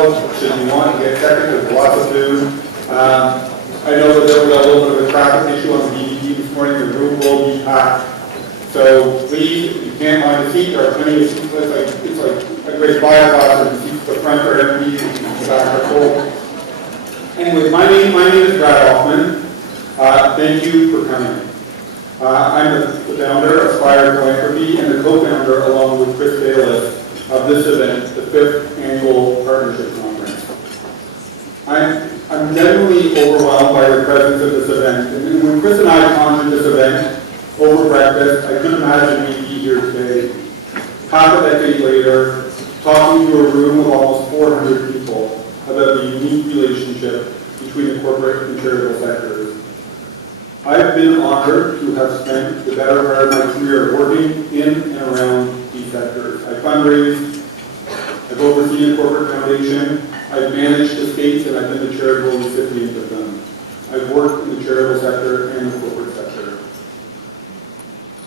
yourself, should you want to get second, there's lots of food. I know that there was a little bit of a traffic issue on the DVD this morning, the room will be packed. So please, if you can't find a seat, there are plenty of seats, it's like a great fire class, and the seats at the front are empty, the back are full. Anyway, my name is Brad Hoffman. Thank you for coming. I'm the founder of Aspire Philanthropy and the co-founder, along with Chris Bayless, of this event, the 5th Annual Partnership Conference. I'm genuinely overwhelmed by the presence of this event, and when Chris and I conjured this event over breakfast, I couldn't imagine we'd be here today, half a decade later, talking to a room of almost 400 people about the unique relationship between the corporate and charitable sectors. I have been honored to have spent the better part of my career working in and around these sectors. I fundraised, I've overseen a corporate foundation, I've managed estates, and I've been the charitable recipient of them. I've worked in the charitable sector and the corporate sector.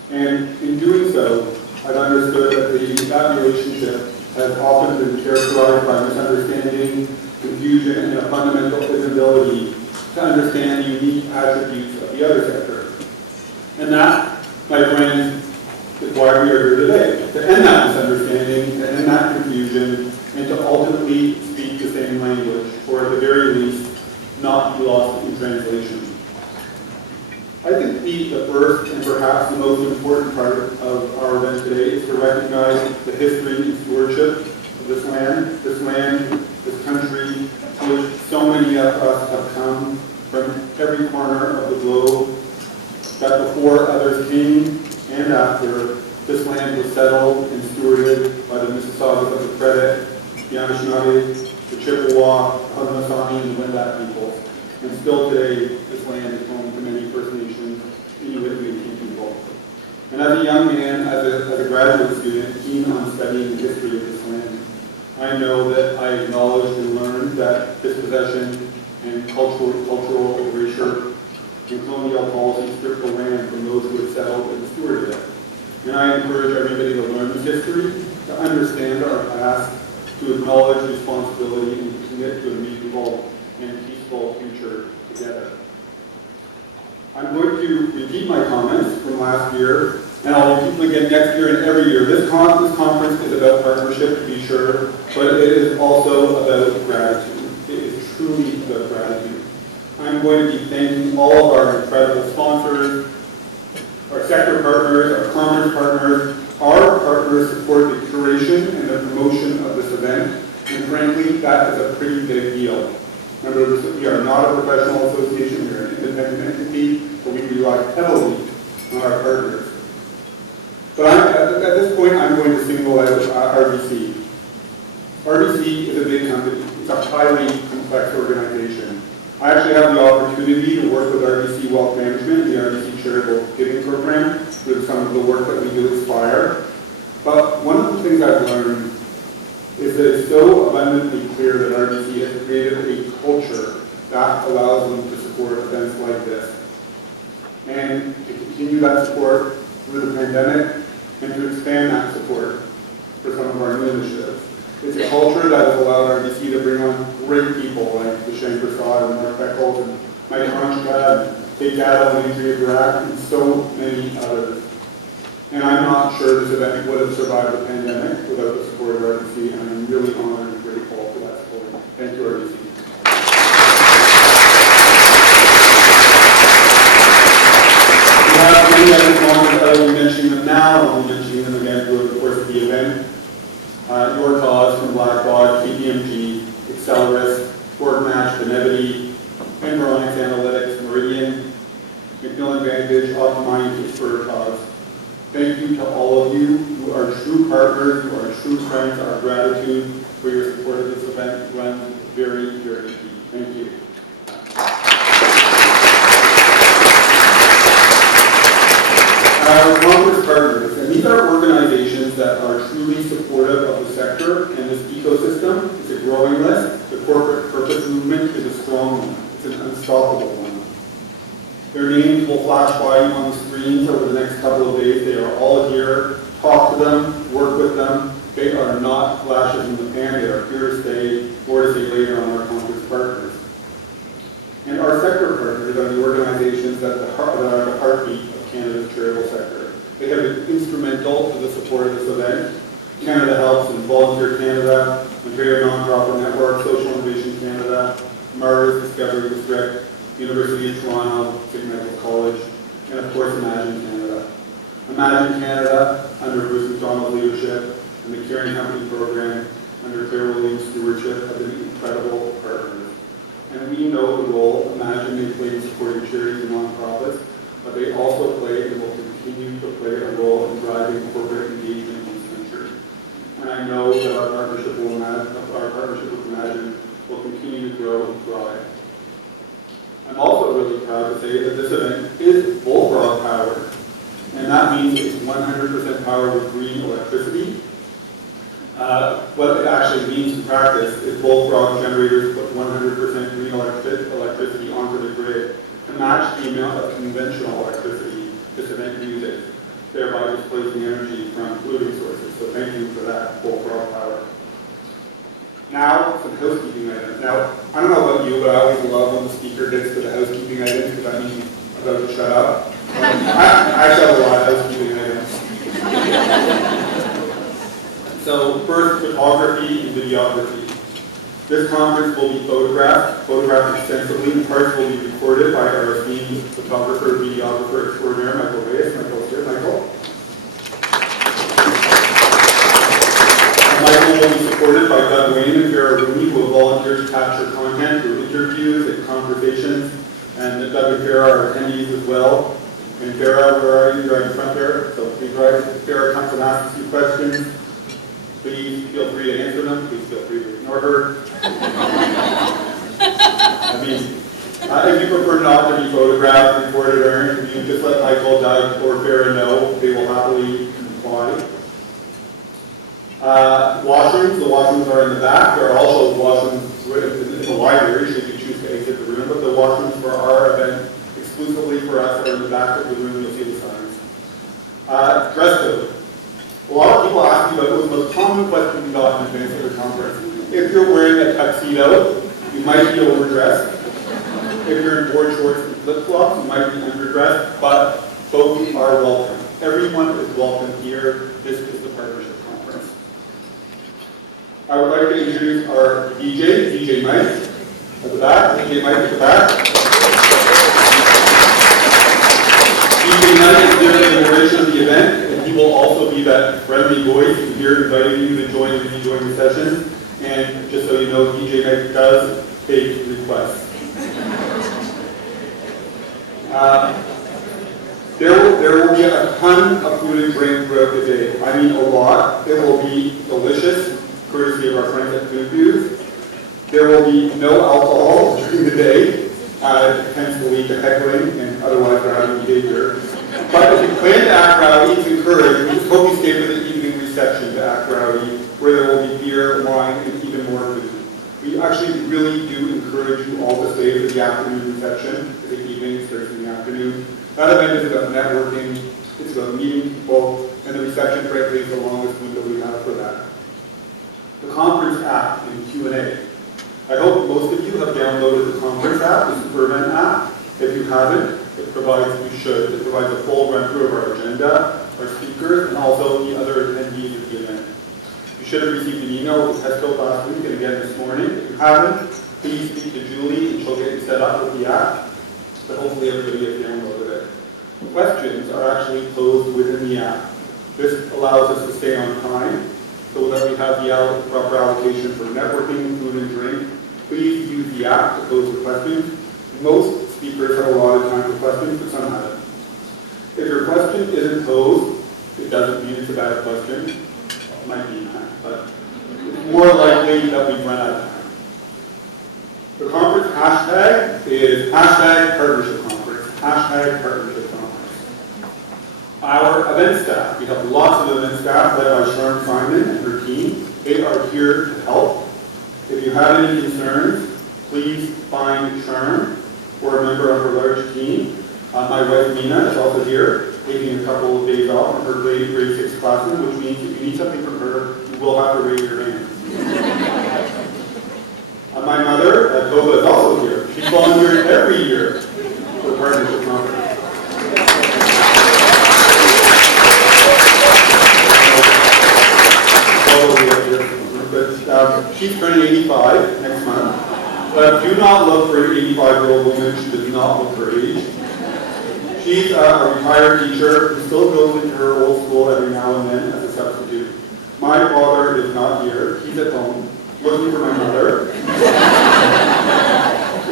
And in doing so, I've understood that that relationship has often been characterized by misunderstanding, confusion, and a fundamental inability to understand the unique attributes of the other sector. And that, my friends, is why we are here today, to end that misunderstanding, to end that confusion, and to ultimately speak the same language, or at the very least, not be lost in translation. I think the first and perhaps the most important part of our event today is to recognize the history and stewardship of this land, this country, to which so many of us have come from every corner of the globe, that before others came and after, this land was settled and stewarded by the Mississaugas of the Credit, the Anishinaabe, the Chippewa, the Haudenosaunee, and the Wendat peoples. And still today, this land is home to many First Nations, Inuit, and Métis people. And as a young man, as a graduate student, keen on studying the history of this land, I know that I acknowledged and learned that dispossession and cultural erasure and colonial policy stripped the land from those who had settled and stewarded it. And I encourage everybody to learn this history, to understand our past, to acknowledge responsibility, and to commit to a meaningful and peaceful future together. I'm going to repeat my comments from last year, and I'll repeat them again next year and every year. This conference is about partnership, to be sure, but it is also about gratitude. It is truly about gratitude. I'm going to be thanking all of our incredible sponsors, our sector partners, our commerce partners. Our partners support the curation and the promotion of this event, and frankly, that is a pretty big deal. Remember, we are not a professional association, we are an independent entity, but we rely heavily on our partners. But at this point, I'm going to single out RBC. RBC is a big company. It's a highly complex organization. I actually have the opportunity to work with RBC Wealth Management, the RBC Charitable Giving Program, with some of the work that we do at Aspire. But one of the things I've learned is that it's so abundantly clear that RBC has created a culture that allows them to support events like this. And to continue that support through the pandemic and to expand that support for some of our new initiatives. It's a culture that has allowed RBC to bring on great people like Shelley and Mark Beckles and Mike Ronchka and Kate Gatto and Andrea Brack and so many others. And I'm not sure this event would have survived the pandemic without the support of RBC, and I'm really honored and grateful for that support. Thank you, RBC. We have many other sponsors. I will be mentioning them now, and I'll be mentioning them again throughout the course of the event. Your Cause from Blackbaud, KPMG, Acceleris, Ford Match, Benevity, Enrolance Analytics, Meridian, McMillan Vantage, Optimize, and Spur Cause. Thank you to all of you who are true partners, who are true friends. Our gratitude for your support of this event runs very, very deep. Thank you. Our conference partners, and these are organizations that are truly supportive of the sector and this ecosystem. It's a growing list. The corporate purpose movement is a strong one. It's an unstoppable one. Their names will flash by you on the screens over the next couple of days. They are all here. Talk to them, work with them. They are not flashes in the pan. They are here to stay. Or the heartbeat of Canada's charitable sector. They have been instrumental to the support of this event. Canada Helps and Volunteer Canada, Ontario Nonprofit Network, Social Innovation Canada, Mars Discovery District, University of Toronto, St. Michael's College, and of course Imagine Canada. Imagine Canada, under Bruce McDonald's leadership, and the Caring Company program, under Claire Williams' stewardship, have been incredible partners. And we know the role Imagine may play in supporting charities and nonprofits, but they also play and will continue to play a role in driving corporate engagement in this country. And I know that our partnership with Imagine will continue to grow and thrive. I'm also really proud to say that this event is bullfrog powered, and that means it's 100% powered with green electricity. What it actually means in practice is bullfrog generators put 100% green electricity onto the grid to match the amount of conventional electricity this event uses, thereby displacing energy from polluting sources. So thank you for that, bullfrog power. Now, some housekeeping items. Now, I don't know about you, but I always love when the speaker gets to the housekeeping items because that means I'm about to shut up. I actually have a lot of housekeeping items. So first, photography and videography. This conference will be photographed extensively, and parts will be recorded by our esteemed photographer, videographer extraordinaire, Michael Reyes. Michael's here, Michael. Michael will be supported by Doug Wayne and Vera Rooney, who will volunteer to capture content through interviews and conversations. And Doug and Vera are attendees as well. And Vera, where are you? You're right in front there. So please, if Vera comes and asks you questions, please feel free to answer them. Please feel free to ignore her. I mean, if you prefer not to be photographed, recorded, or interviewed, just let Michael, Doug, or Vera know. They will happily comply. Washrooms. The washrooms are in the back. There are also washrooms in the library should you choose to exit the room, but the washrooms for our event, exclusively for us, are in the back of the room. You'll see the signs. Dress code. A lot of people ask me about the most common question we got in advance of the conference. If you're wearing a tuxedo, you might be overdressed. If you're in board shorts and flip-flops, you might be underdressed, but both are welcome. Everyone is welcome here. This is the partnership conference. I would like to introduce our DJ Mike at the back. DJ Mike at the back. DJ Mike is here for the duration of the event, and he will also be that friendly voice here inviting you to join the session. And just so you know, DJ Mike does take requests. There will be a ton of food and drink throughout the day. I mean a lot. It will be delicious, courtesy of our friends at Food Views. There will be no alcohol during the day. It tends to lead to heckling and otherwise rowdy behavior. But if you plan to act rowdy, it's encouraged. We just hope you stay for the evening reception to act rowdy, where there will be beer, wine, and even more food. We actually really do encourage you all to stay for the afternoon reception. The evening starts in the afternoon. That event is about networking, it's about meeting people, and the reception, frankly, is the longest window we have for that. The conference app and Q&A. I hope most of you have downloaded the conference app, the Superman app. If you haven't, it provides a full run-through of our agenda, our speakers, and also the other attendees of the event. You should have received an email with the test code last week and again this morning. If you haven't, please speak to Julie and she'll get you set up with the app. But hopefully everybody has downloaded it. Questions are actually posed within the app. This allows us to stay on time so that we have the proper allocation for networking, food and drink. Please use the app to pose the questions. Most speakers have a lot of time for questions, but some haven't. If your question isn't posed, it doesn't mean it's a bad question. It might be that, but it's more likely that we've run out of time. The conference hashtag is #partnership conference. #partnership conference. Our event staff, we have lots of event staff led by Cheryl Simon and her team. They are here to help. If you have any concerns, please find Cheryl or a member of her large team. My wife Nina is also here, taking a couple of days off from her grade 6 classroom, which means if you need something from her, you will have to raise your hand. My mother, Tova, is also here. She's volunteering every year for the partnership conference. 85 next month. But do not look for an 85-year-old woman. She does not look her age. She's a retired teacher who still goes into her old school every now and then as a substitute. My father is not here. He's at home, looking for my mother.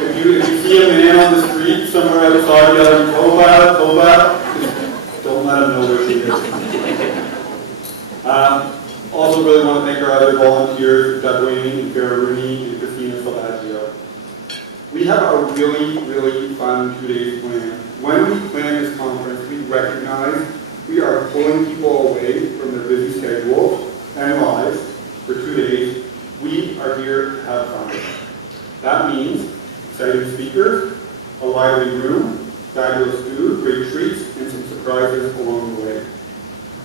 If you see a man on the street somewhere outside yelling, Toba, Toba, don't let him know where she is. Also really want to thank our other volunteers, Doug Wayne, Vera Rooney, and Christina Salvaggio. We have a really, really fun 2 days plan. When we plan this conference, we recognize we are pulling people away from their busy schedules and lives for 2 days. We are here to have fun. That means exciting speakers, a lively room, fabulous food, great treats, and some surprises along the way.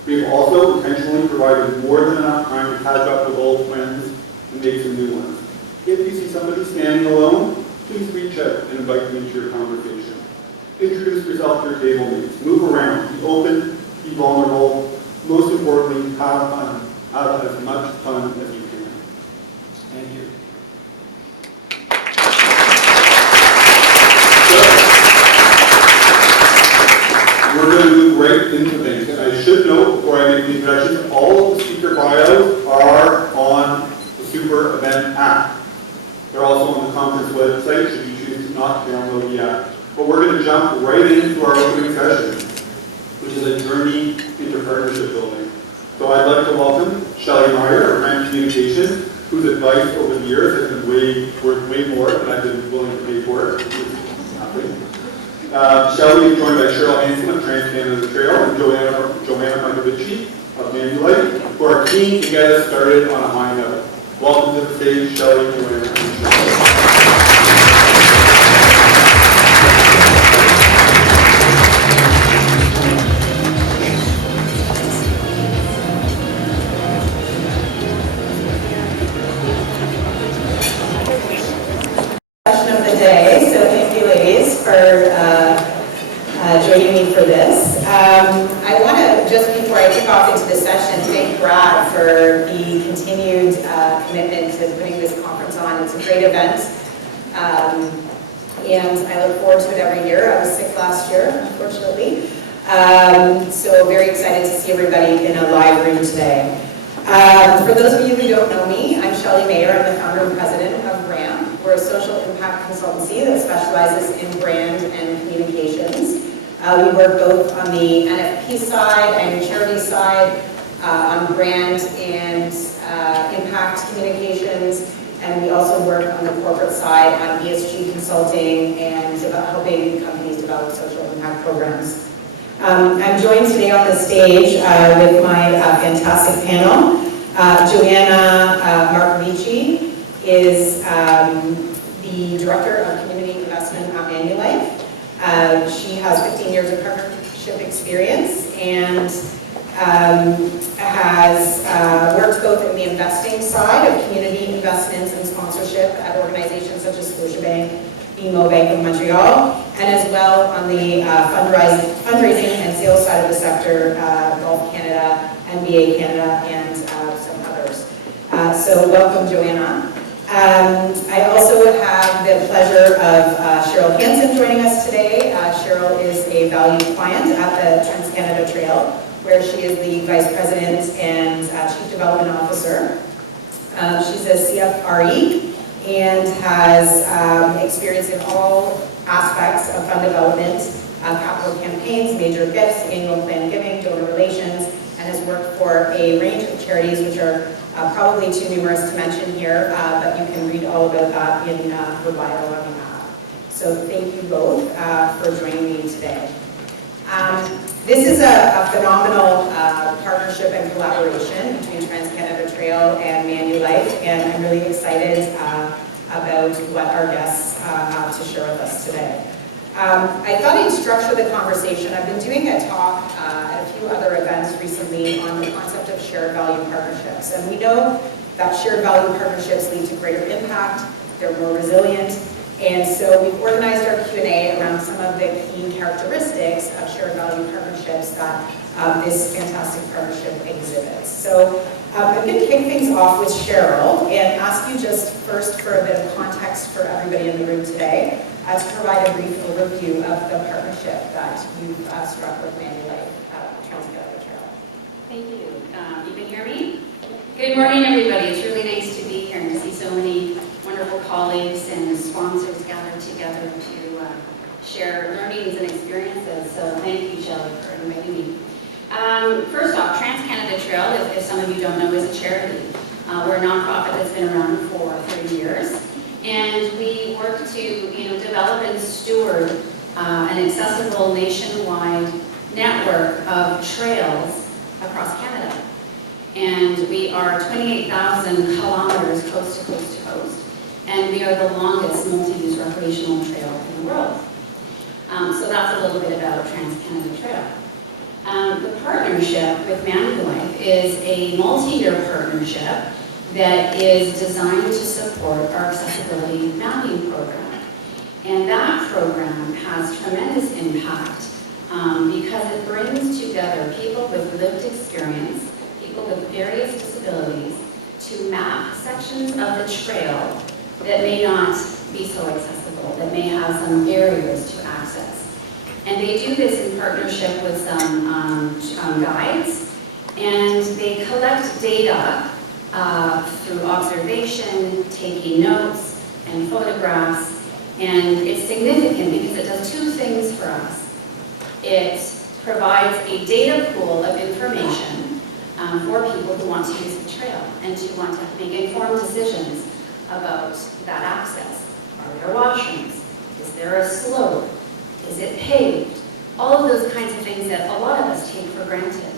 We have also intentionally provided more than enough time to catch up with old friends and make some new ones. If you see somebody standing alone, please reach out and invite them into your conversation. Introduce yourself to your table mates. Move around. Be open. Be vulnerable. Most importantly, have fun. Have as much fun as you can. Thank you. We're going to move right into things. And I should note before I make the introduction, all of the speaker bios are on the Super Event app. They're also on the conference website should you choose to not download the app. But we're going to jump right into our opening session, which is a journey into partnership building. So I'd like to welcome Shelley Meyer of Brand Communications, whose advice over the years has been worth way more than I've been willing to pay for it. Shelley is joined by Cheryl Hanson of TransCanada Trail and Joanna Marcovici of Manulife, who are keen to get us started on a high note. Welcome to the stage, Shelley, Joanna, and Cheryl. Of the day, so thank you ladies for joining me for this. I want to, just before I kick off into the session, thank Brad for the continued commitment to putting this conference on. It's a great event, and I look forward to it every year. I was sick last year, unfortunately, so very excited to see everybody in a live room today. For those of you who don't know me, I'm Shelley Meyer. I'm the founder and president of RAM. We're a social impact consultancy that specializes in brand and communications. We work both on the NFP side and charity side, on brand and impact communications, and we also work on the corporate side on ESG consulting and helping companies develop social impact programs. I'm joined today on the stage with my fantastic panel. Joanna Marcovici is the Director of Community Investment at Manulife. She has 15 years of partnership experience and has worked both in the investing side of community investments and sponsorship at organizations such as Scotiabank, BMO Bank of Montreal, and as well on the fundraising and sales side of the sector, Golf Canada, NBA Canada, and some others. So welcome, Joanna. I also have the pleasure of Cheryl Hanson joining us today. Cheryl is a valued client at the TransCanada Trail, where she is the Vice President and Chief Development Officer. She's a CFRE and has experience in all aspects of fund development, capital campaigns, major gifts, annual plan giving, donor relations, and has worked for a range of charities which are probably too numerous to mention here, but you can read all about that in her bio on behalf. So thank you both for joining me today. This is a phenomenal partnership and collaboration between TransCanada Trail and Manulife, and I'm really excited about what our guests have to share with us today. I thought I'd structure the conversation. I've been doing a talk at a few other events recently on the concept of shared value partnerships. And we know that shared value partnerships lead to greater impact, they're more resilient, and so we've organized our Q&A around some of the key characteristics of shared value partnerships that this fantastic partnership exhibits. So I'm going to kick things off with Cheryl and ask you just first for a bit of context for everybody in the room today to provide a brief overview of the partnership that you've struck with Manulife Trans-Canada Trail. Thank you. You can hear me? Good morning, everybody. It's really nice to be here and to see so many wonderful colleagues and sponsors gathered together to share learnings and experiences. So thank you, Shelley, for inviting me. First off, Trans-Canada Trail, if some of you don't know, is a charity. We're a nonprofit that's been around for 30 years. And we work to develop and steward an accessible nationwide network of trails across Canada. And we are 28,000 kilometers coast to coast to coast. And we are the longest multi-use recreational trail in the world. So that's a little bit about Trans-Canada Trail. The partnership with Manulife is a multi-year partnership that is designed to support our accessibility mapping program. And that program has tremendous impact because it brings together people with lived experience, people with various disabilities, to map sections of the trail that may not be so accessible, that may have some barriers to access. And they do this in partnership with some guides, and they collect data through observation, taking notes, and photographs. And it's significant because it does two things for us. It provides a data pool of information for people who want to use the trail and to want to make informed decisions about that access. Are there washrooms? Is there a slope? Is it paved? All of those kinds of things that a lot of us take for granted.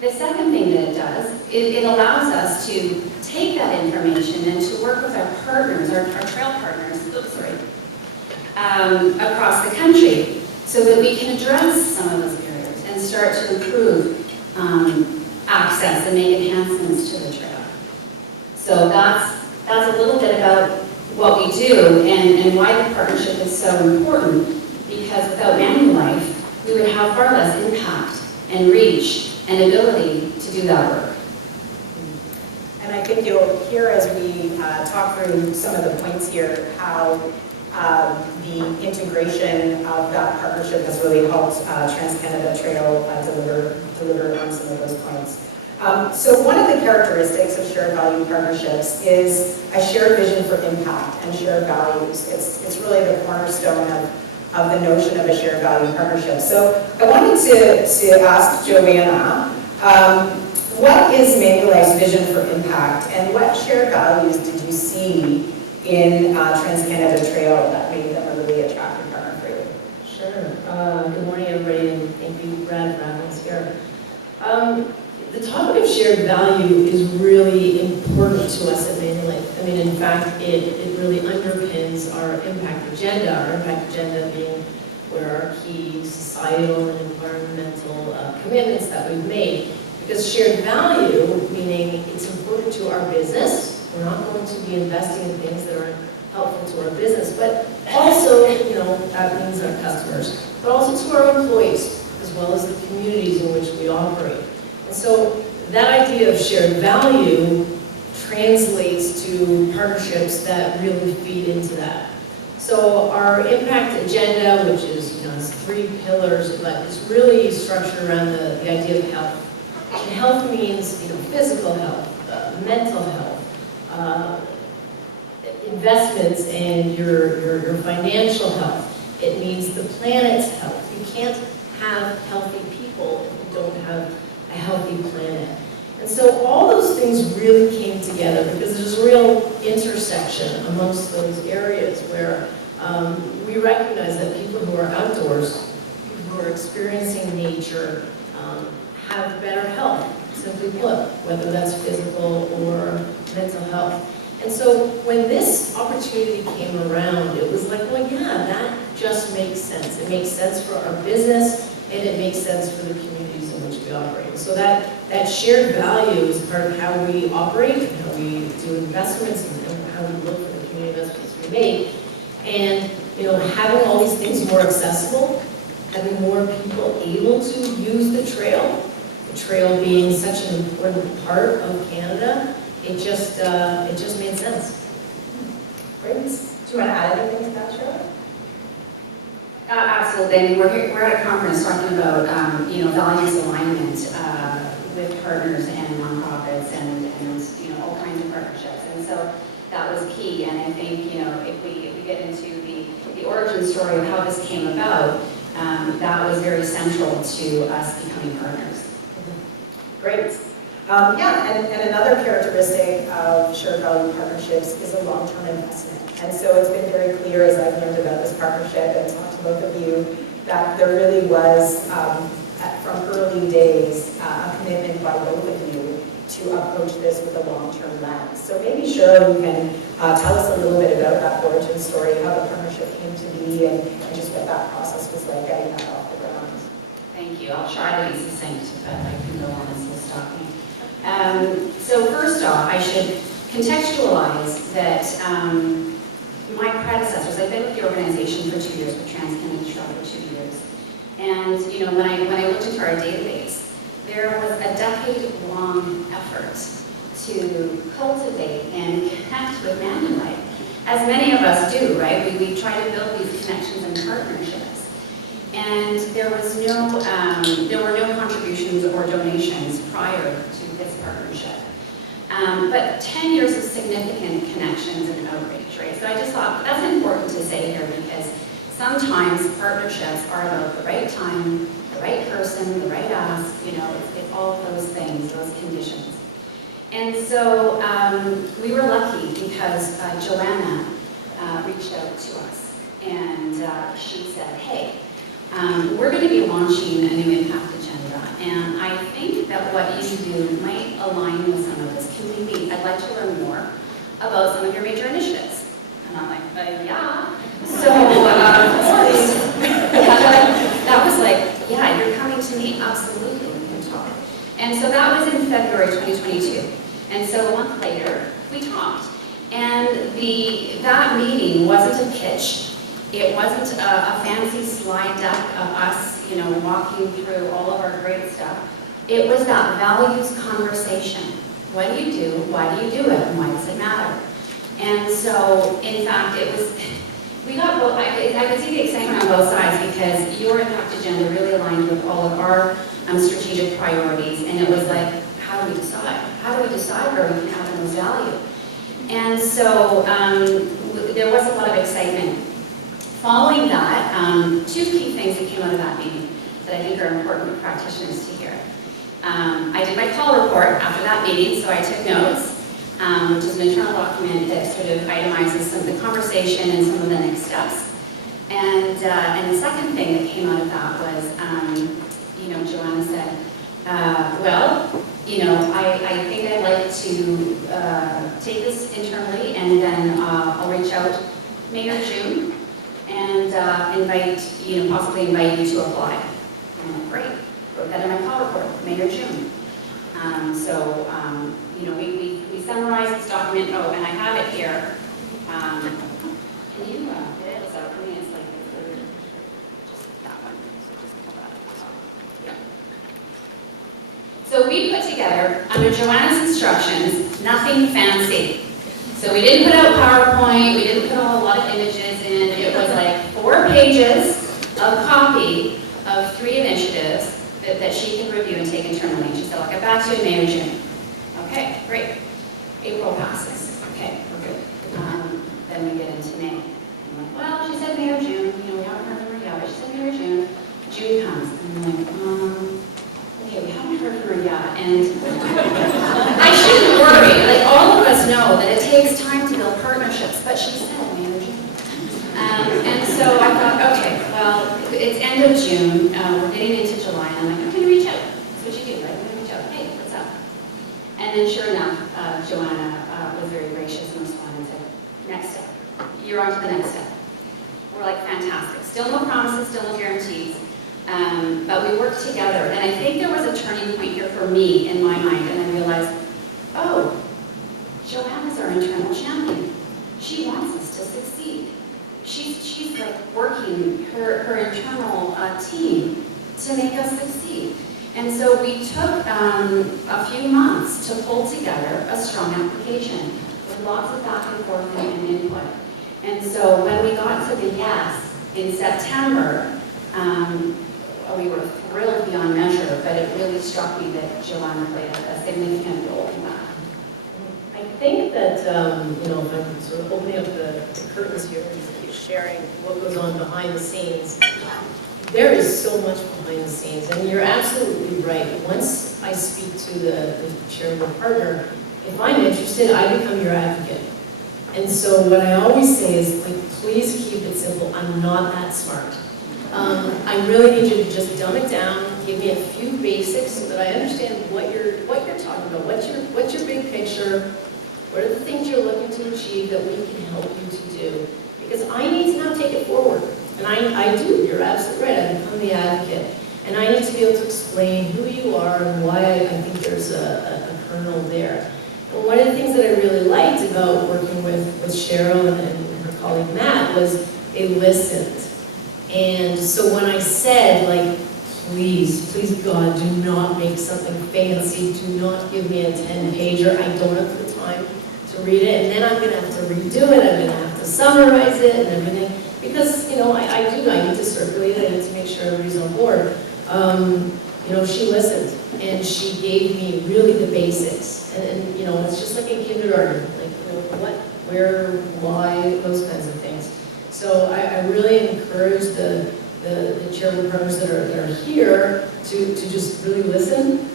The second thing that it does, it allows us to take that information and to work with our partners, our trail partners, across the country so that we can address some of those barriers and start to improve access and make enhancements to the trail. So that's a little bit about what we do and why the partnership is so important, because without Manulife, we would have far less impact and reach and ability to do that work. And I think you'll hear as we talk through some of the points here how the integration of that partnership has really helped Trans-Canada Trail deliver on some of those points. So one of the characteristics of shared value partnerships is a shared vision for impact and shared values. It's really the cornerstone of the notion of a shared value partnership. So I wanted to ask Joanna, what is Manulife's vision for impact, and what shared values did you see in Trans-Canada Trail that made them a really attractive partner for you? Sure. Good morning, everybody, and thank you, Brad, for having us here. The topic of shared value is really important to us at Manulife. I mean, in fact, it really underpins our impact agenda being where our key societal and environmental commitments that we've made. Because shared value, meaning it's important to our business, we're not going to be investing in things that aren't helpful to our business, but also, that means our customers, but also to our employees, as well as the communities in which we operate. And so that idea of shared value translates to partnerships that really feed into that. So our impact agenda, which is has 3 pillars, but it's really structured around the idea of health. And health means physical health, mental health, investments in your financial health. It means the planet's health. You can't have healthy people if you don't have a healthy planet. And so all those things really came together because there's a real intersection amongst those areas where we recognize that people who are outdoors, people who are experiencing nature, have better health, simply put, whether that's physical or mental health. And so when this opportunity came around, it was like, well, yeah, that just makes sense. It makes sense for our business, and it makes sense for the communities in which we operate. So that shared value is part of how we operate, how we do investments, and how we look for the community investments we make. And having all these things more accessible, having more people able to use the trail, trail being such an important part of Canada, it just made sense. Great. Do you want to add anything to that, Cheryl? Absolutely. I mean, we're at a conference talking about, values alignment with partners and nonprofits and all kinds of partnerships. And so that was key. And I think, if we get into the origin story of how this came about, that was very central to us becoming partners. Great. And another characteristic of shared value partnerships is a long-term investment. And so it's been very clear as I've learned about this partnership and talked to both of you that there really was, from early days, a commitment by both of you to approach this with a long-term lens. So maybe Cheryl, you can tell us a little bit about that origin story, how the partnership came to be, and just what that process was like getting that off the ground. Thank you. I'll try to be succinct, but I can go on, so stop me. So first off, I should contextualize that my predecessors, I've been with the organization for 2 years, with TransCanada Trail for 2 years. And when I looked into our database, there was a decade-long effort to cultivate and connect with Manulife, as many of us do, right? We try to build these connections and partnerships. And there were no contributions or donations prior to this partnership. But 10 years of significant connections and outreach, right? So I just thought that's important to say here because sometimes partnerships are about the right time, the right person, the right ask, it's all of those things, those conditions. And so we were lucky because Joanna reached out to us and she said, hey, we're going to be launching a new impact agenda, and I think that what you do might align with some of this. I'd like to learn more about some of your major initiatives. And I'm like, yeah. So, that was like, yeah, you're coming to me, absolutely, we can talk. And so that was in February 2022. And so a month later, we talked. And that meeting wasn't a pitch. It wasn't a fancy slide deck of us, walking through all of our great stuff. It was that values conversation. What do you do? Why do you do it? And why does it matter? And so, in fact, we got both, I could see the excitement on both sides because your impact agenda really aligned with all of our strategic priorities. And it was like, how do we decide? How do we decide where we can add the most value? And so, there was a lot of excitement. Following that, two key things that came out of that meeting that I think are important for practitioners to hear. I did my call report after that meeting, so I took notes, which is an internal document that sort of itemizes some of the conversation and some of the next steps. And the second thing that came out of that was, Joanna said, I think I'd like to take this internally, and then I'll reach out May or June and possibly invite you to apply. And I'm like, great. Wrote that in my call report, May or June. We summarized this document. Oh, and I have it here. Can you get it out for me? It's like just that one. So just pull that up. Yeah. So we put together, under Joanna's instructions, nothing fancy. So we didn't put out PowerPoint. We didn't put a lot of images in. It was like 4 pages of copy of 3 initiatives that she can review and take internally. She said, I'll get back to you in May or June. Okay, great. April passes. Okay, we're good. Then we get into May. I'm like, well, she said May or June. We haven't heard from her yet, but she said May or June. June comes. And I'm like, okay, we haven't heard from her yet. And I shouldn't worry. Like, all of us know that it takes time to build partnerships, but she said May or June. And so I thought, okay, well, it's end of June, we're getting into July, and I'm like, I'm going to reach out. That's what you do, right? I'm going to reach out. Hey, what's up? And then sure enough, Joanna was very gracious and responded and said, next step. You're on to the next step. We're like, fantastic. Still no promises, still no guarantees. But we worked together, and I think there was a turning point here for me in my mind, and I realized, oh, Joanna's our internal champion. She wants us to succeed. She's like working her internal team to make us succeed. And so we took a few months to pull together a strong application with lots of back and forth and input. And so when we got to the yes in September, we were thrilled beyond measure, but it really struck me that Joanna played a significant role in that. I think that, if I'm sort of opening up the curtains here and sharing what goes on behind the scenes, there is so much behind the scenes, and you're absolutely right. Once I speak to the charitable partner, if I'm interested, I become your advocate. And so what I always say is, please keep it simple. I'm not that smart. I really need you to just dumb it down, give me a few basics so that I understand what you're talking about. What's your big picture? What are the things you're looking to achieve that we can help you to do? Because I need to now take it forward. And I do, you're absolutely right, I become the advocate. And I need to be able to explain who you are and why I think there's a kernel there. And one of the things that I really liked about working with Cheryl and her colleague Matt was they listened. And so when I said, please God, do not make something fancy, do not give me a 10-pager, I don't have the time to read it, and then I'm going to have to redo it, I'm going to have to summarize it and everything. Because, I need to circulate it, I need to make sure everybody's on board. She listened, and she gave me really the basics. And it's just like in kindergarten, what, where, why, those kinds of things. So I really encourage the charitable partners that are here to just really listen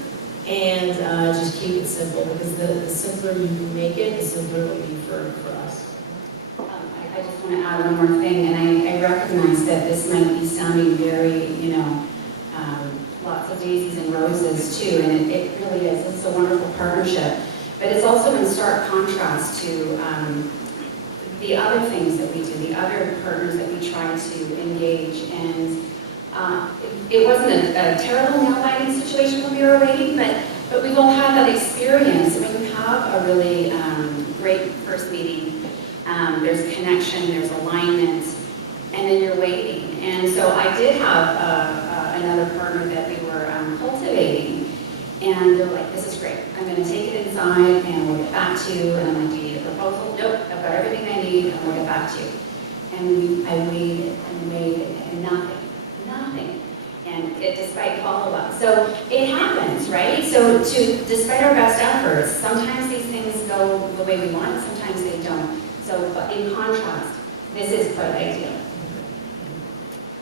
and just keep it simple, because the simpler you make it, the simpler it will be for us. I just want to add one more thing, and I recognize that this might be sounding very, lots of daisies and roses too, and it really is. It's a wonderful partnership, but it's also in stark contrast to the other things that we do, the other partners that we try to engage, and it wasn't a terrible nail-biting situation when we were waiting, but we've all had that experience. When you have a really great first meeting, there's connection, there's alignment, and then you're waiting. And so I did have another partner that we were cultivating, and they're like, this is great. I'm going to take it inside, and we'll get back to you. And I'm like, do you need a proposal? Nope, I've got everything I need, and we'll get back to you. And I waited and waited, and nothing. And despite follow-up. So it happens, right? So despite our best efforts, sometimes these things go the way we want, sometimes they don't. So in contrast, this is quite ideal.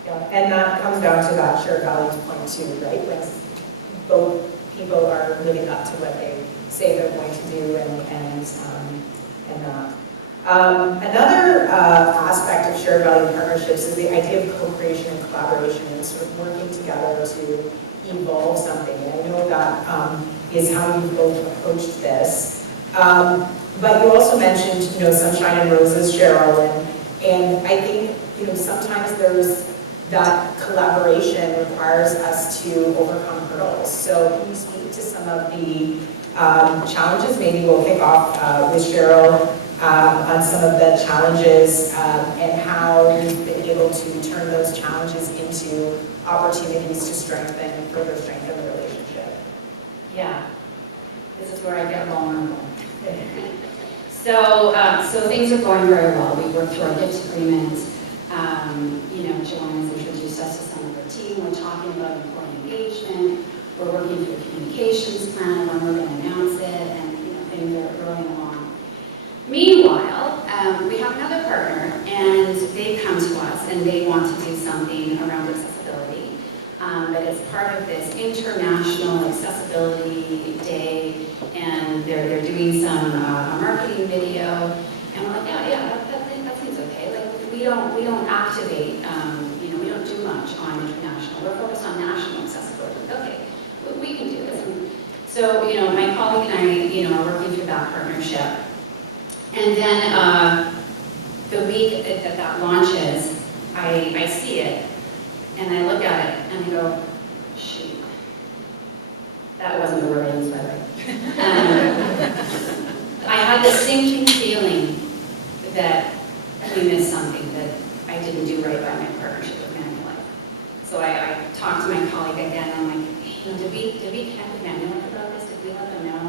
Yeah, and that comes down to that shared values point too, right? When both people are living up to what they say they're going to do and not. Another aspect of shared value partnerships is the idea of co-creation and collaboration and sort of working together to evolve something. And I know that is how you've both approached this. But you also mentioned, sunshine and roses, Cheryl, and I think, sometimes there's that collaboration requires us to overcome hurdles. So can you speak to some of the challenges? Maybe we'll kick off with Cheryl on some of the challenges and how you've been able to turn those challenges into opportunities to further strengthen the relationship. Yeah, this is where I get vulnerable. So things are going very well. We worked through our gift agreement. Joanna's introduced us to some of her team. We're talking about employee engagement. We're working through a communications plan when we're going to announce it, and things are rolling along. Meanwhile, we have another partner, and they come to us and they want to do something around accessibility. But it's part of this International Accessibility Day, and they're doing some marketing video, and we're like, that seems okay. We don't activate, we don't do much on international. We're focused on national accessibility. Okay, we can do this. And so, my colleague and I, are working through that partnership. And then the week that launches, I see it, and I look at it, and I go, shoot. That wasn't the word I used, by the way. I had the sinking feeling that we missed something, that I didn't do right by my partnership with Manulife. So I talked to my colleague again, and I'm like, did we connect with Manuel about this? Did we let them know?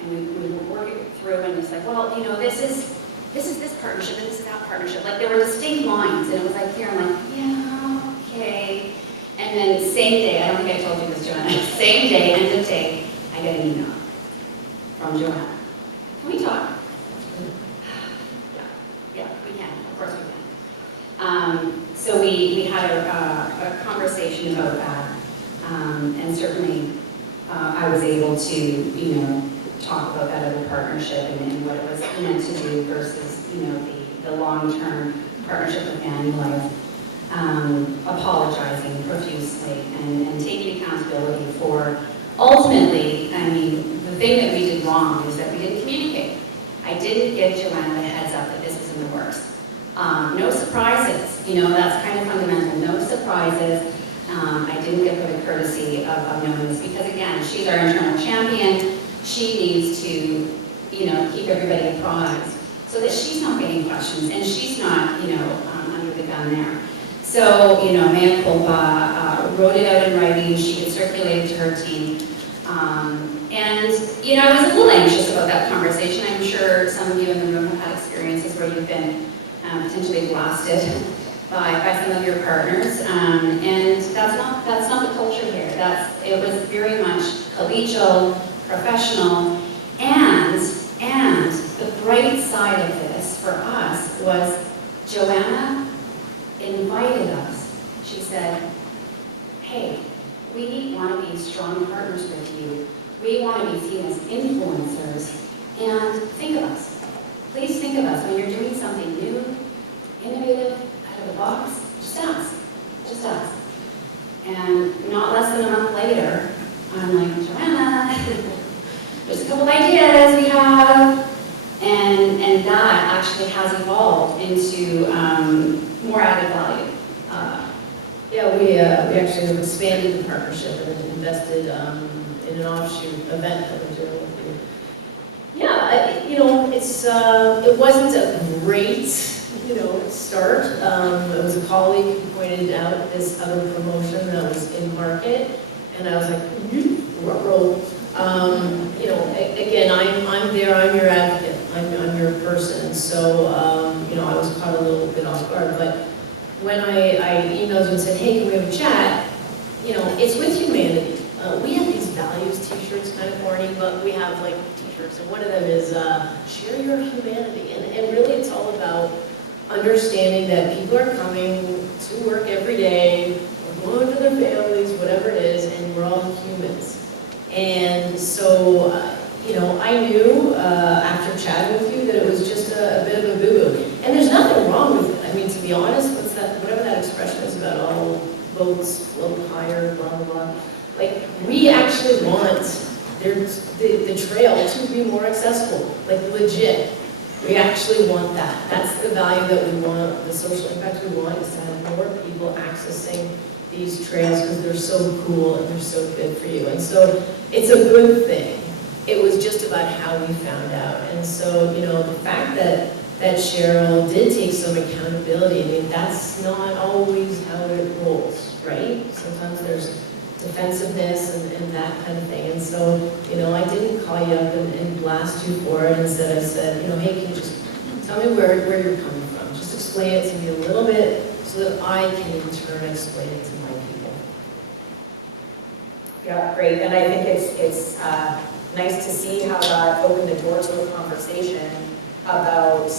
And we were working through, and it's like, well, this is this partnership, and this is that partnership. Like, there were distinct lines, and it was like, here, I'm like, yeah, okay. And then same day, I don't think I told you this, Joanna, same day, end of day, I get an email from Joanna. Can we talk? Yeah, we can, of course we can. So we had a conversation about that, and certainly I was able to, talk about that other partnership and what it was meant to do versus, the long-term partnership with Manulife. Apologizing profusely and taking accountability for, ultimately, the thing that we did wrong is that we didn't communicate. I didn't give Joanna the heads up that this was in the works. No surprises, that's kind of fundamental, no surprises. I didn't give her the courtesy of knowing this because, again, she's our internal champion. She needs to, keep everybody apprised so that she's not getting questions and she's not, under the gun there. So, mea culpa, wrote it out in writing, she could circulate it to her team. And, I was a little anxious about that conversation. I'm sure some of you in the room have had experiences where you've been potentially blasted by some of your partners. And that's not the culture here. It was very much collegial, professional, and the bright side of this for us was Joanna invited us. She said, hey, we want to be strong partners with you. We want to be seen as influencers. And think of us. Please think of us when you're doing something new, innovative, out of the box. Just ask. Just ask. And not less than a month later, I'm like, Joanna, there's a couple ideas we have. And that actually has evolved into more added value. We actually have expanded the partnership and invested in an offshoot event that we're doing with you. Yeah, it wasn't a great, start. It was a colleague who pointed out this other promotion that was in market, and I was like, roll. Again, I'm there, I'm your advocate, I'm your person, so, I was caught a little bit off guard, but when I emailed you and said, hey, can we have a chat, it's with humanity. We have these values t-shirts, kind of corny, but we have like t-shirts, and one of them is share your humanity, and really it's all about understanding that people are coming to work every day, or going to their families, whatever it is, and we're all humans. And so, I knew after chatting with you that it was just a bit of a boo-boo. And there's nothing wrong with it. To be honest, whatever that expression is about all boats float higher, blah, blah, blah. Like, we actually want the trail to be more accessible, like legit. We actually want that. That's the value that we want, the social impact we want is to have more people accessing these trails because they're so cool and they're so good for you. And so it's a good thing. It was just about how we found out. And so, the fact that Cheryl did take some accountability, that's not always how it rolls, right? Sometimes there's defensiveness and that kind of thing. And so, I didn't call you up and blast you for it. Instead, I said, hey, can you just tell me where you're coming from? Just explain it to me a little bit so that I can in turn explain it to my people. Yeah, great. And I think it's nice to see how that opened the door to a conversation about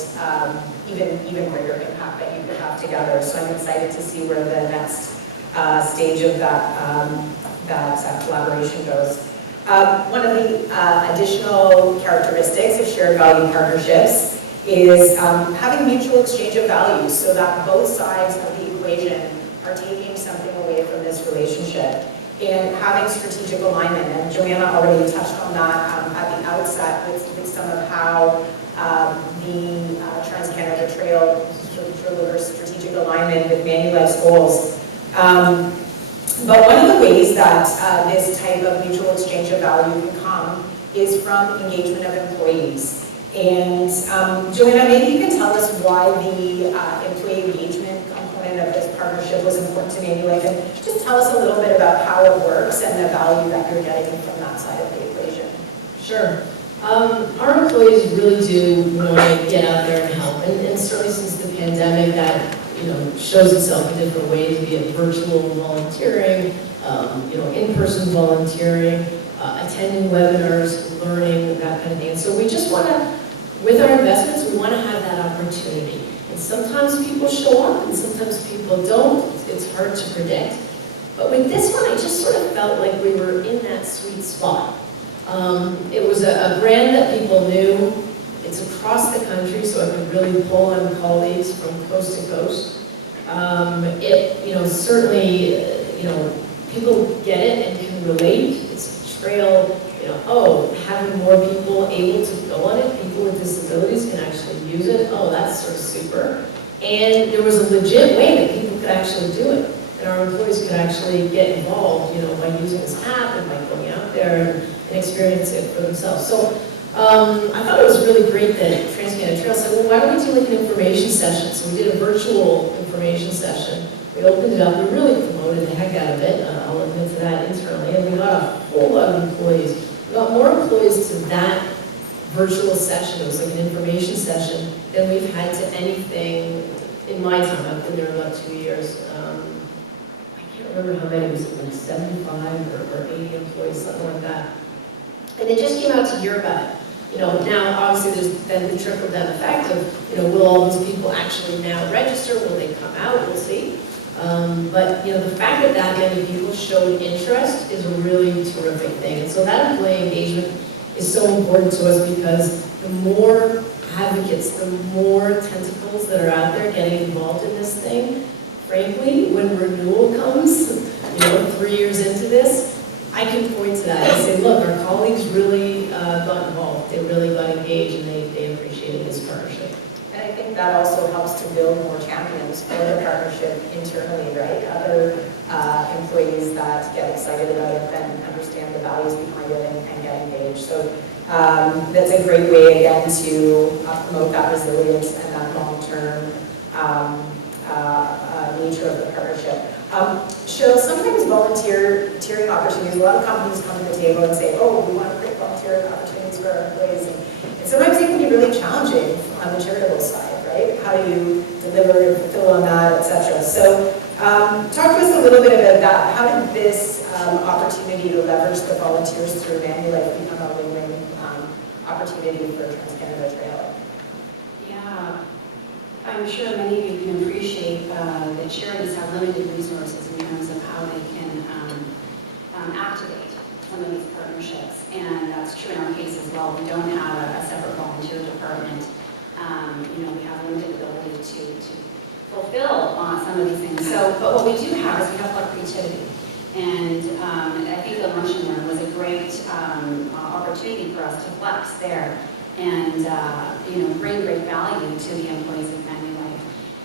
even greater impact that you could have together. So I'm excited to see where the next stage of that collaboration goes. One of the additional characteristics of shared value partnerships is having mutual exchange of values so that both sides of the equation are taking something away from this relationship and having strategic alignment. And Joanna already touched on that at the outset with some of how the Trans-Canada Trail delivers strategic alignment with Manulife's goals. But one of the ways that this type of mutual exchange of value can come is from engagement of employees. And Joanna, maybe you can tell us why the employee engagement component of this partnership was important to Manulife, and just tell us a little bit about how it works and the value that you're getting from that side of the equation. Sure. Our employees really do want to get out there and help, and certainly since the pandemic, that shows itself in different ways, be it virtual volunteering, in-person volunteering, attending webinars, learning, that kind of thing. And so we just want to, with our investments, we want to have that opportunity. And sometimes people show up, and sometimes people don't. It's hard to predict. But with this one, I just sort of felt like we were in that sweet spot. It was a brand that people knew. It's across the country, so I could really pull on colleagues from coast to coast. Certainly, people get it and can relate. It's a trail, having more people able to go on it, people with disabilities can actually use it. Oh, that's sort of super. And there was a legit way that people could actually do it. And our employees could actually get involved, by using this app and by going out there and experience it for themselves. So I thought it was really great that TransCanada Trail said, well, why don't we do like an information session? So we did a virtual information session. We opened it up. We really promoted the heck out of it. I'll admit to that internally. And we got a whole lot of employees. We got more employees to that virtual session. It was like an information session than we've had to anything in my time. I've been there about 2 years. I can't remember how many. Was it like 75 or 80 employees, something like that. And they just came out to hear about it. Now obviously there's then the trickle-down effect of, will all these people actually now register? Will they come out? We'll see. But the fact that that many people showed interest is a really terrific thing. And so that employee engagement is so important to us because the more advocates, the more tentacles that are out there getting involved in this thing, frankly, when renewal comes, 3 years into this, I can point to that and say, look, our colleagues really got involved. They really got engaged and they appreciated this partnership. And I think that also helps to build more champions for the partnership internally, right? Other employees that get excited about it and understand the values behind it and get engaged. So that's a great way, again, to promote that resilience and that long-term nature of the partnership. Cheryl, sometimes volunteering opportunities, a lot of companies come to the table and say, oh, we want to create volunteer opportunities for our employees. And sometimes it can be really challenging on the charitable side, right? How do you deliver and fulfill on that, et cetera. So talk to us a little bit about that. How did this opportunity to leverage the volunteers through Manulife become a win-win opportunity for TransCanada Trail? Yeah, I'm sure many of you can appreciate that charities have limited resources in terms of how they can activate some of these partnerships, and that's true in our case as well. We don't have a separate volunteer department. We have limited ability to fulfill some of these things. But what we do have is we have a lot of creativity, and I think the lunch and learn was a great opportunity for us to flex there and bring great value to the employees of Manulife.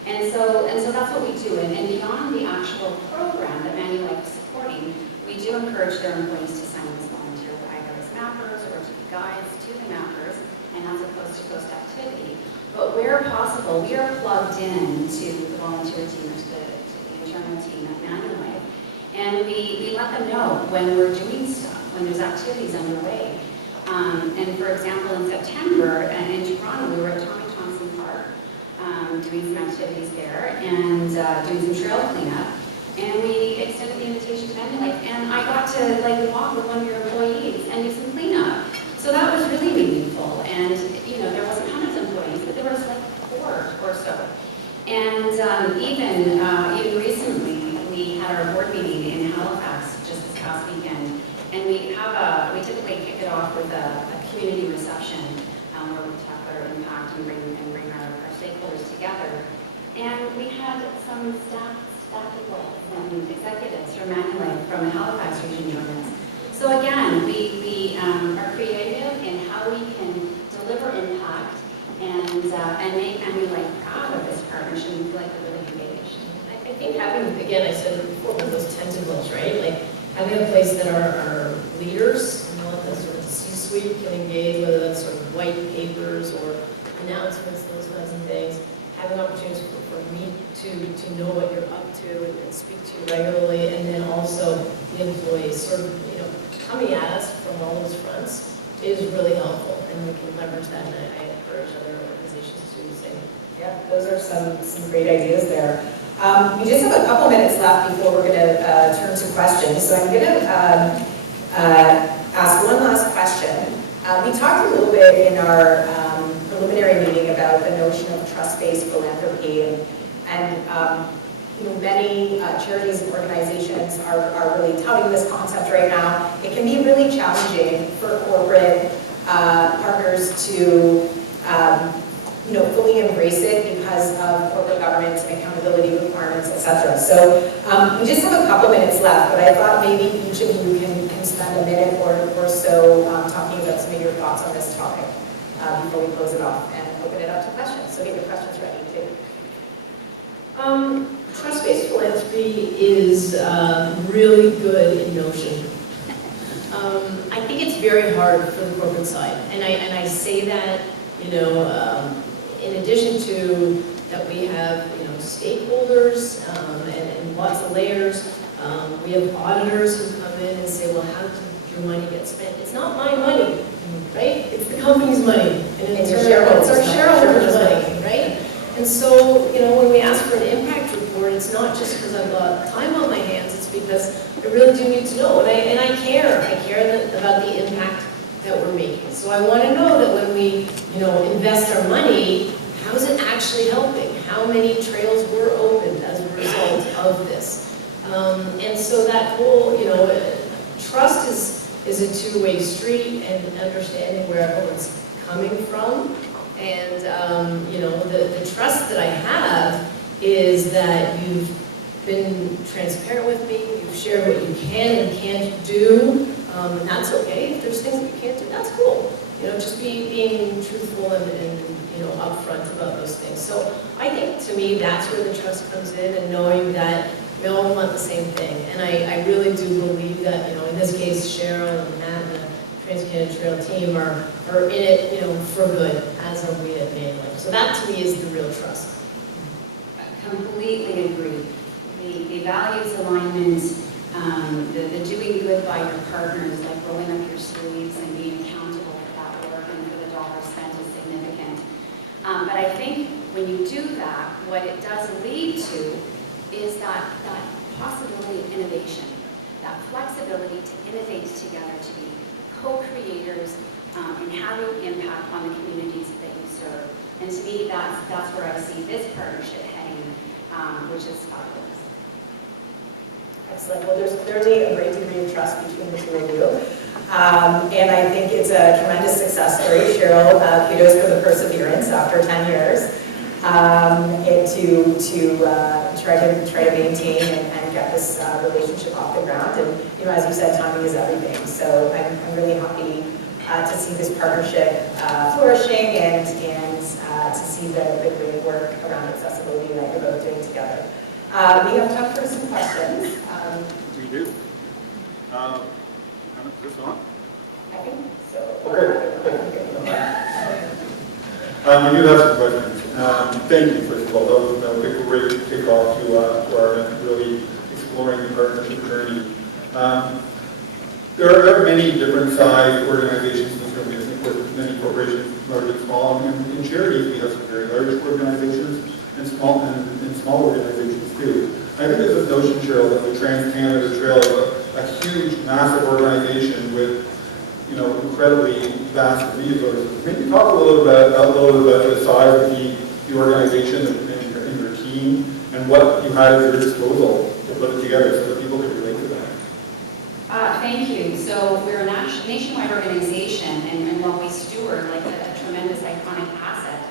And so that's what we do. And beyond the actual program that Manulife is supporting, we do encourage their employees to sign up as volunteers, either as mappers or to be guides to the mappers, and that's a coast-to-coast activity. But where possible, we are plugged in to the volunteer team or to the internal team at Manulife, and we let them know when we're doing stuff, when there's activities underway. And for example, in September in Toronto, we were at Tommy Thompson Park doing some activities there and doing some trail cleanup. And we extended the invitation to Manulife, and I got to walk with one of your employees and do some cleanup. So that was really meaningful. And there wasn't hundreds of employees, but there was 4 or so. And even recently, we had our board meeting in Halifax just this past weekend. And we typically kick it off with a community reception where we talk about our impact and bring our stakeholders together. And we had some staff people and executives from Manulife from the Halifax region join us. So again, we are creative in how we can deliver impact and make Manulife proud of this partnership and feel like we're really engaged. I think having, again, I said before, those tentacles, right? Having a place that our leaders, the sort of C-suite can engage, whether that's sort of white papers or announcements, those kinds of things. having opportunities for me to know what you're up to and speak to you regularly, and then also the employees sort of, coming at us from all those fronts is really helpful, and we can leverage that, and I encourage other organizations to do the same. Yeah, those are some great ideas there. We just have a couple minutes left before we're going to turn to questions. So I'm going to ask one last question. We talked a little bit in our preliminary meeting about the notion of trust-based philanthropy, and many charities and organizations are really touting this concept right now. It can be really challenging for corporate partners to fully embrace it because of corporate governance and accountability requirements, etc. So we just have a couple minutes left, but I thought maybe each of you can spend a minute or so talking about some of your thoughts on this topic before we close it off and open it up to questions. So get your questions ready too. Trust-based philanthropy is really good in notion. I think it's very hard for the corporate side, and I say that, in addition to that we have, stakeholders and lots of layers. We have auditors who come in and say, well, how did your money get spent? It's not my money, right? It's the company's money, and it's our shareholders' money, right? And so, when we ask for an impact report, it's not just because I've got time on my hands, it's because I really do need to know, and I care. I care about the impact that we're making. So I want to know that when we, invest our money, how is it actually helping? How many trails were opened as a result of this? And so that whole, trust is a two-way street, and understanding where everyone's coming from. And, the trust that I have is that you've been transparent with me, you've shared what you can and can't do, and that's okay. If there's things that you can't do, that's cool. Just being truthful and upfront about those things. So I think, to me, that's where the trust comes in, and knowing that we all want the same thing. And I really do believe that, in this case, Cheryl and Matt and the Trans-Canada Trail team are in it, for good, as are we at Mainland. So that, to me, is the real trust. I completely agree. The values alignment, the doing good by your partners, like rolling up your sleeves and being accountable for that work and for the dollars spent is significant. But I think when you do that, what it does lead to is that possibility of innovation, that flexibility to innovate together, to be co-creators and having impact on the communities that you serve. And to me, that's where I see this partnership heading, which is fabulous. Excellent. Well, there's clearly a great degree of trust between the two of you. And I think it's a tremendous success story. Cheryl, kudos for the perseverance after 10 years to try to maintain and get this relationship off the ground. And, as you said, timing is everything. So I'm really happy to see this partnership flourishing and to see the great work around accessibility that you're both doing together. We have time for some questions. We do. This on? I think so. Okay. We do have some questions. Thank you, first of all. That was a great kickoff to our event, really exploring the partnership journey. There are many different size organizations in this country. I think with many corporations, large and small, and in charities we have some very large organizations and small organizations too. I think there's this notion, Cheryl, that the Trans-Canada Trail is a huge, massive organization with, incredibly vast resources. Maybe talk a little bit about the size of the organization and your team, and what you had at your disposal to put it together so that people could relate to that. Thank you. So we're a nationwide organization, and while we steward like a tremendous iconic asset,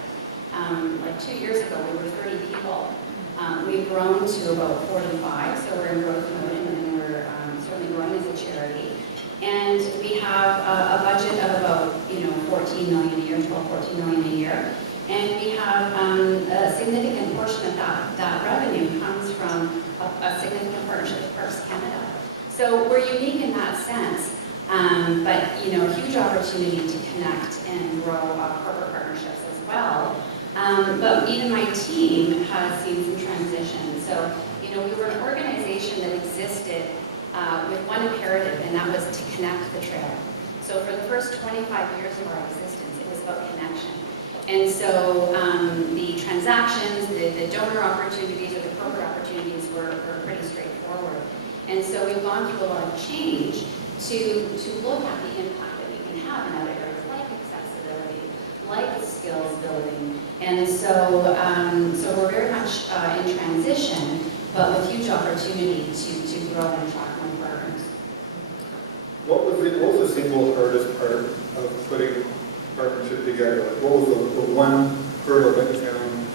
like 2 years ago we were 30 people. We've grown to about 45, so we're in growth mode, and we're certainly growing as a charity. And we have a budget of about 14 million a year, 14 million a year. And we have a significant portion of that revenue comes from a significant partnership with Parks Canada. So we're unique in that sense, but huge opportunity to connect and grow corporate partnerships as well. But even my team has seen some transition. So, you know, we were an organization that existed with one imperative, and that was to connect the trail. So for the first 25 years of our existence, it was about connection. And so the transactions, the donor opportunities, or the corporate opportunities were pretty straightforward. And so we've gone through a lot of change to look at the impact that we can have in other areas, like accessibility, like skills building. And so, so we're very much in transition, but with huge opportunity to grow and attract more partners. What was the single hardest part of putting partnership together? Like, what was the one hurdle that you found,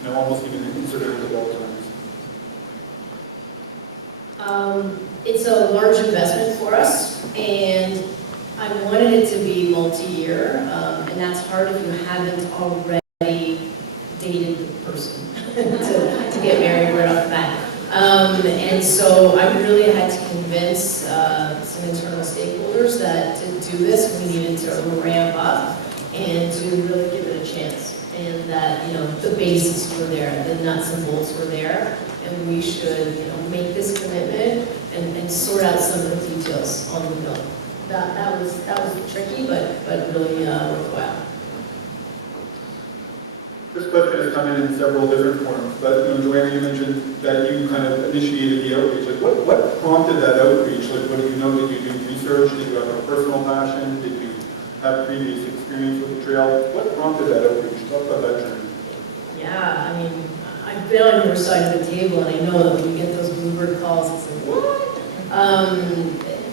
you know, almost even insurmountable at times? It's a large investment for us, and I wanted it to be multi-year, and that's hard if you haven't already dated the person to get married right off the bat. And so I really had to convince some internal stakeholders that to do this, we needed to ramp up and to really give it a chance. And that, you know, the bases were there, the nuts and bolts were there, and we should, you know, make this commitment and sort out some of the details on the bill. That was tricky, but really worthwhile. This question has come in several different forms, but, you know, Joanna, you mentioned that you kind of initiated the outreach. Like, what prompted that outreach? Like, what do you know? Did you do research? Did you have a personal passion? Did you have previous experience with the trail? What prompted that outreach? Talk about that journey. Yeah, I mean, I've been on your side of the table, and I know that when you get those bluebird calls, it's like, what?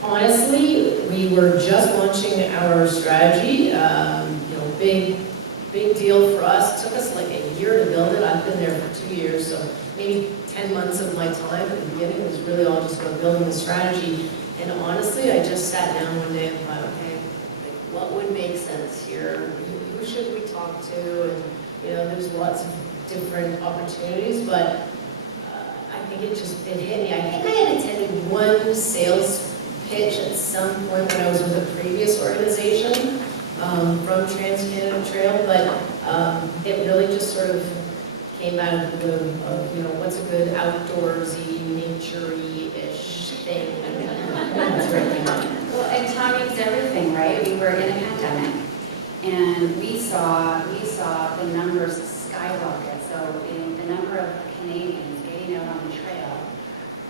Honestly, we were just launching our strategy. You know, big deal for us. It took us like a year to build it. I've been there for 2 years, so maybe 10 months of my time at the beginning was really all just about building the strategy. And honestly, I just sat down one day and thought, okay, like, what would make sense here? Who should we talk to? And, you know, there's lots of different opportunities, but I think it hit me. I think I had attended one sales pitch at some point when I was with a previous organization from Trans-Canada Trail, but it really just sort of came out of the blue of, you know, what's a good outdoorsy, nature-y-ish thing. That's where it came up. Well, and timing's everything, right? We were in a pandemic, and we saw the numbers skyrocket. So the number of Canadians getting out on the trail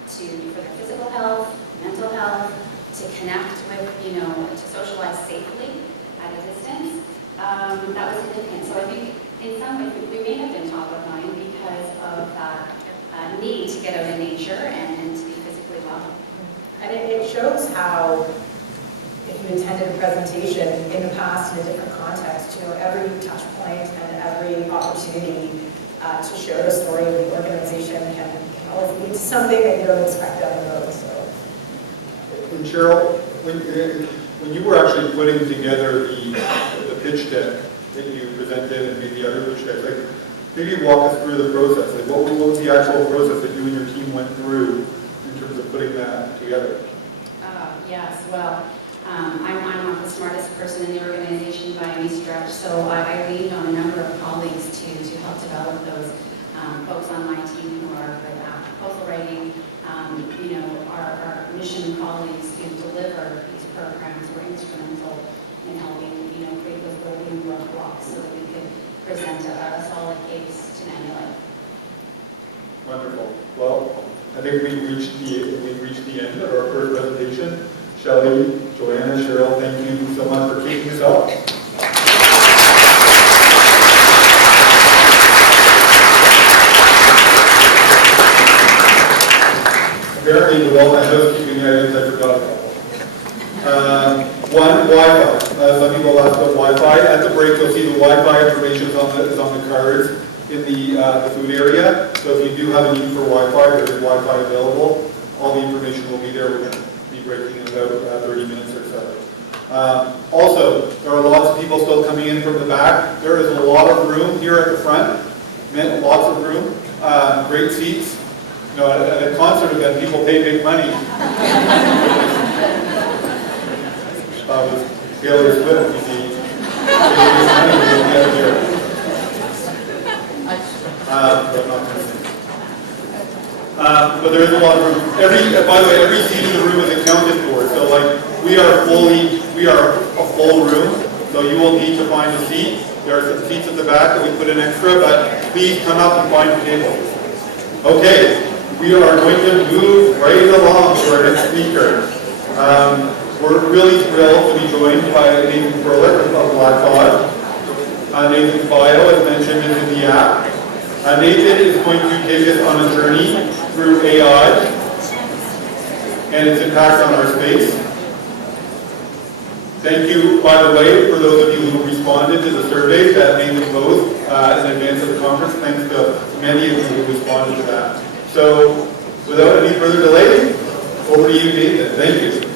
for their physical health, mental health, to connect with, you know, to socialize safely at a distance, that was significant. So I think in some ways we may have been top of mind because of that need to get out in nature and to be physically well. And it shows how, if you attended a presentation in the past in a different context, you know, every touch point and every opportunity to share the story of the organization can always lead to something that you don't expect down the road. So. And Cheryl, when you were actually putting together the pitch deck that you presented and maybe other pitch decks, like, maybe walk us through the process. Like, what was the actual process that you and your team went through in terms of putting that together? Yes, well, I'm not the smartest person in the organization by any stretch, so I leaned on a number of colleagues to help develop those. Folks on my team who are good at proposal writing, you know, our mission colleagues who deliver these programs were instrumental in helping, you know, create those building blocks so that we could present a solid case to emulate. Wonderful. Well, I think we've reached the end of our first presentation. Shelley, Joanna, Cheryl, thank you so much for kicking this off. Apparently, with all my housekeeping items, I forgot about one, Wi-Fi. Some people ask about Wi-Fi. At the break, you'll see the Wi-Fi information is on the cards in the food area. So if you do have a need for Wi-Fi, there is Wi-Fi available. All the information will be there. We're going to be breaking in about 30 minutes or so. Also, there are lots of people still coming in from the back. There is a lot of room here at the front. Lots of room. Great seats. You know, at a concert event, people pay big money. Taylor Swift, you see. but not going to sing. But there is a lot of room. By the way, every seat in the room is accounted for. So like we are a full room. So you will need to find a seat. There are some seats at the back that we put in extra, but please come up and find a table. Okay, we are going to move right along to our next speaker. We're really thrilled to be joined by Nathan Froelich of Blackbaud. Nathan's bio, as mentioned, is in the app. Nathan is going to take us on a journey through AI and its impact on our space. Thank you, by the way, for those of you who responded to the surveys that Nathan posed in advance of the conference. Thanks to many of you who responded to that. So, without any further delay, over to you, Nathan. Thank you.